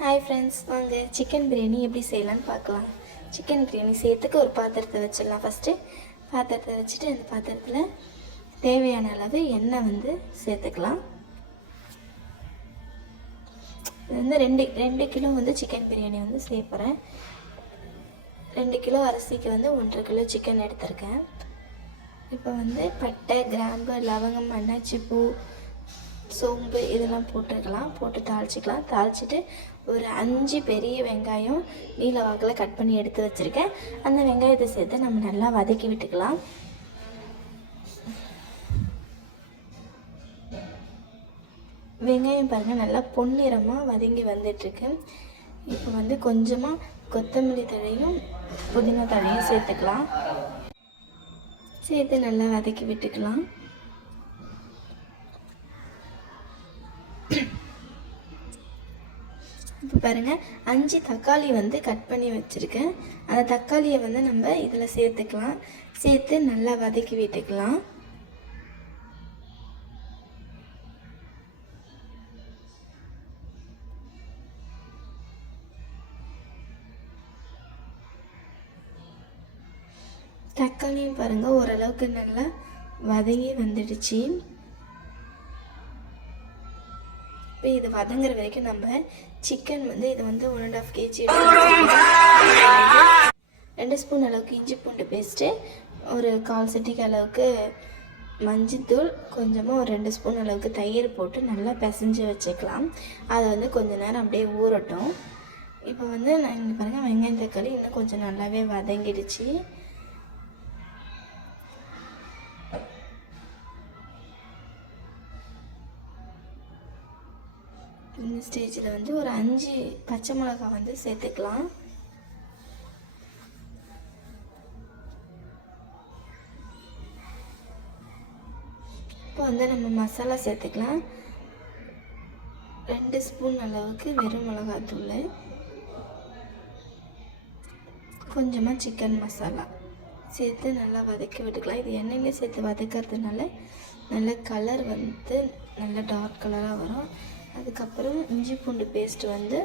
Hi friends வாங்க chicken biryani எப்படி செய்யலாம்னு பார்க்கலாம். சிக்கன் பிரியாணி செய்யறதுக்கு ஒரு பாத்திரத்தை வச்சிடலாம் ஃபஸ்ட்டு பாத்திரத்தை வச்சுட்டு அந்த பாத்திரத்தில் தேவையான அளவு எண்ணெய் வந்து சேர்த்துக்கலாம். இது வந்து ரெண்டு ரெண்டு கிலோ வந்து சிக்கன் பிரியாணி வந்து சேர்ப்புறேன் ரெண்டு கிலோ அரிசிக்கு வந்து ஒன்றரை கிலோ சிக்கன் எடுத்திருக்கேன். இப்போ வந்து பட்டை கிராம்பு லவங்கம் அன்னாச்சி பூ சோம்பு இதெல்லாம் போட்டுக்கலாம் போட்டு தாளிச்சிக்கலாம். தாளிச்சிட்டு ஒரு அஞ்சு பெரிய வெங்காயம் நீல வாக்கில் கட் பண்ணி எடுத்து வச்சுருக்கேன். அந்த வெங்காயத்தை சேர்த்து நம்ம நல்லா வதக்கி விட்டுக்கலாம். வெங்காயம் பாருங்கள் நல்லா பொன்னிறமாக வதங்கி வந்துட்டுருக்கு. இப்போ வந்து கொஞ்சமாக கொத்தமல்லி தழையும் புதினா தழையும் சேர்த்துக்கலாம். சேர்த்து நல்லா வதக்கி விட்டுக்கலாம். இப்போ பாருங்கள் அஞ்சு தக்காளி வந்து கட் பண்ணி வச்சுருக்கேன். அந்த தக்காளியை வந்து நம்ம இதில் சேர்த்துக்கலாம். சேர்த்து நல்லா வதக்கி விட்டுக்கலாம். தக்காளியும் பாருங்கள் ஓரளவுக்கு நல்லா வதங்கி வந்துடுச்சு. இப்போ இது வதங்குற வரைக்கும் நம்ம சிக்கன் வந்து இது வந்து ஒன் அண்ட் ஆஃப் கேஜி ரெண்டு ஸ்பூன் அளவுக்கு இஞ்சி பூண்டு பேஸ்ட்டு ஒரு கால் சட்டிக்கு அளவுக்கு மஞ்சத்தூள் கொஞ்சமாக ஒரு ரெண்டு ஸ்பூன் அளவுக்கு தயிர் போட்டு நல்லா பிசைஞ்சு வச்சுக்கலாம். அதை வந்து கொஞ்ச நேரம் அப்படியே ஊறட்டும். இப்போ வந்து நான் இங்கே பாருங்கள் வெங்காயம் தக்காளி இன்னும் கொஞ்சம் நல்லாவே வதங்கிடுச்சு. இந்த ஸ்டேஜில் வந்து ஒரு அஞ்சு பச்சை மிளகாய் வந்து சேர்த்துக்கலாம். இப்போ வந்து நம்ம மசாலா சேர்த்துக்கலாம். ரெண்டு ஸ்பூன் அளவுக்கு வெறும் மிளகாத்தூள். கொஞ்சமாக சிக்கன் மசாலா சேர்த்து நல்லா வதக்கி விட்டுக்கலாம். இது எண்ணெயில் சேர்த்து வதக்கிறதுனால நல்ல கலர் வந்து நல்ல டார்க் கலராக வரும். அதுக்கப்புறம் இஞ்சி பூண்டு பேஸ்ட் வந்து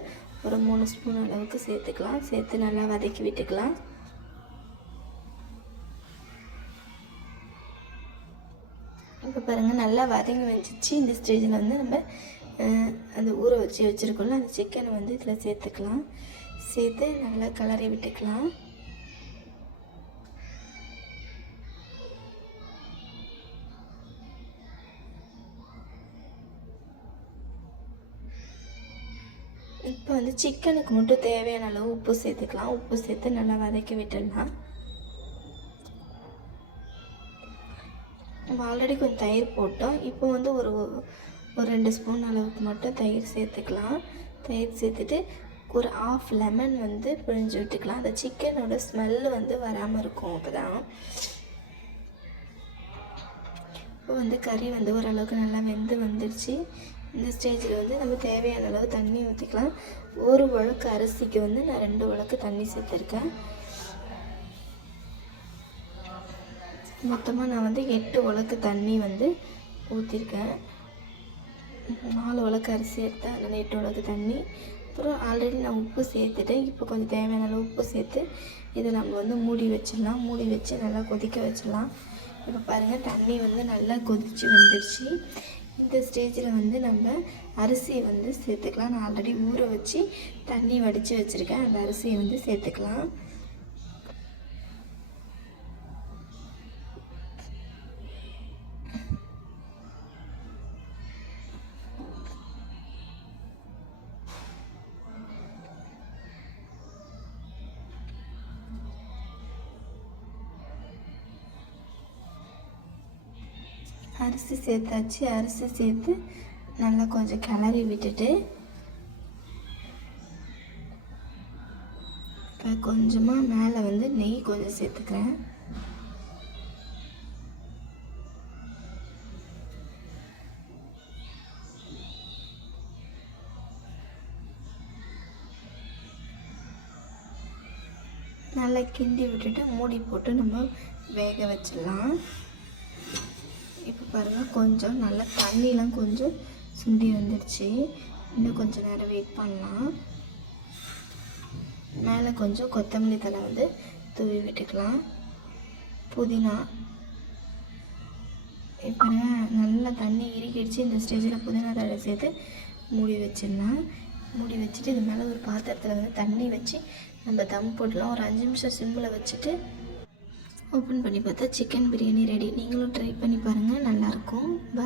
ஒரு மூணு ஸ்பூன் அளவுக்கு சேர்த்துக்கலாம். சேர்த்து நல்லா வதக்கி விட்டுக்கலாம். இப்போ பாருங்கள் நல்லா வதங்கி வந்துச்சு. இந்த ஸ்டேஜில் வந்து நம்ம அந்த ஊற வச்சு வச்சுருக்கோம்ல அந்த சிக்கனை வந்து இதில் சேர்த்துக்கலாம். சேர்த்து நல்லா கிளறி விட்டுக்கலாம். இப்போ வந்து சிக்கனுக்கு மட்டும் தேவையான அளவு உப்பு சேர்த்துக்கலாம். உப்பு சேர்த்து நல்லா வதக்கி விட்டுடலாம். நம்ம ஆல்ரெடி கொஞ்சம் தயிர் போட்டோம். இப்போ வந்து ஒரு ஒரு ரெண்டு ஸ்பூன் அளவுக்கு மட்டும் தயிர் சேர்த்துக்கலாம். தயிர் சேர்த்துட்டு ஒரு ஆஃப் லெமன் வந்து பிழிஞ்சு விட்டுக்கலாம். அந்த சிக்கனோட ஸ்மெல் வந்து வராமல் இருக்கும் அப்போ தான் இப்போ வந்து கறி வந்து ஓரளவுக்கு நல்லா வெந்து வந்துடுச்சு இந்த ஸ்டேஜில் வந்து நம்ம தேவையான அளவு தண்ணி ஊற்றிக்கலாம் ஒரு உலக்கு அரிசிக்கு வந்து நான் ரெண்டு உழக்கு தண்ணி சேர்த்துருக்கேன். மொத்தமாக நான் வந்து எட்டு உலக்கு தண்ணி வந்து ஊற்றிருக்கேன் நாலு உலக்கு அரிசி எடுத்தேன். அதில் எட்டு உலக்கு தண்ணி. அப்புறம் ஆல்ரெடி நான் உப்பு சேர்த்துட்டேன். இப்போ கொஞ்சம் தேவையான அளவு உப்பு சேர்த்து இதை நம்ம வந்து மூடி வச்சிடலாம். மூடி வச்சு நல்லா கொதிக்க வச்சிடலாம். இப்போ பாருங்கள் தண்ணி வந்து நல்லா கொதிச்சு வந்துடுச்சு இந்த ஸ்டேஜில் வந்து நம்ம அரிசியை வந்து சேர்த்துக்கலாம். நான் ஆல்ரெடி ஊற வச்சு தண்ணி வடித்து வச்சுருக்கேன். அந்த அரிசியை வந்து சேர்த்துக்கலாம். அரிசி சேர்த்தாச்சு. அரிசி சேர்த்து நல்லா கொஞ்சம் கிளறி விட்டுட்டு இப்போ கொஞ்சமாக மேலே வந்து நெய் கொஞ்சம் சேர்த்துக்கிறேன். நல்லா கிண்டி விட்டுட்டு மூடி போட்டு நம்ம வேக வச்சிடலாம். பாருங்கள் கொஞ்சம் நல்லா தண்ணிலாம் கொஞ்சம் சுண்டி வந்துடுச்சு இன்னும் கொஞ்சம் நேரம் வெயிட் பண்ணலாம். மேலே கொஞ்சம் கொத்தமல்லி தழை வந்து தூவி விட்டுக்கலாம். புதினா. இப்போ நல்லா தண்ணி இறுக்கிடுச்சு. இந்த ஸ்டேஜில் புதினா தழை சேர்த்து மூடி வச்சிடலாம். மூடி வச்சுட்டு இது மேலே ஒரு பாத்திரத்தில் வந்து தண்ணி வச்சு நம்ம தம் போடலாம். ஒரு அஞ்சு நிமிஷம் சிம்மில் வச்சுட்டு ஓப்பன் பண்ணி பார்த்தா சிக்கன் பிரியாணி ரெடி நீங்களும் ட்ரை பண்ணி பாருங்கள் நல்லாயிருக்கும் பாய்